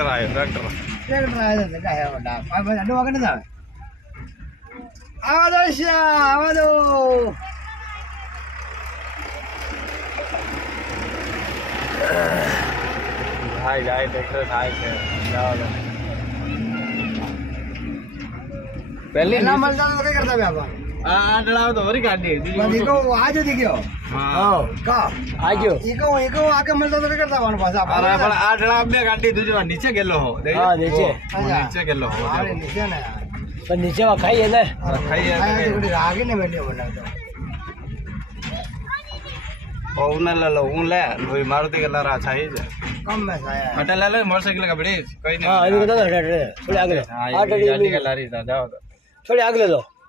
tractor આવ્યો tractor આવ્યો તો કાંઈ વડા અડો વગર નથી આવે આવા દો આવા દો થાય જાય ટ્રેક્ટર થાય છે જવા દો પહેલી ના મળતા તો કઈ કરતા બાપા આ ડળાવ તો વરી કાઢી દીકો આજ દીક્યો હા કા આજો એકો આકે મળતા તો કઈ કરતા વાનું પાછા અરે પણ આ ડળાવ બે કાઢી દીધું નીચે ગેલો હો હા નીચે નીચે ગેલો હો અરે નીચે ને પણ નીચે માં ખાઈએ ને ખાઈ જાય થોડી રાગી ને મેલ્યો બનાવતો હું લે લો હું લે ભાઈ મારુતિ કલર આ છે જ કમ મે સાયા હટે લે લે મોટરસાઇકલ का बड़ी कोई नहीं हाँ अभी बता थोड़ी आगे हाँ ये गाड़ी का लारी था जाओ तो थोड़ी आगे ले लो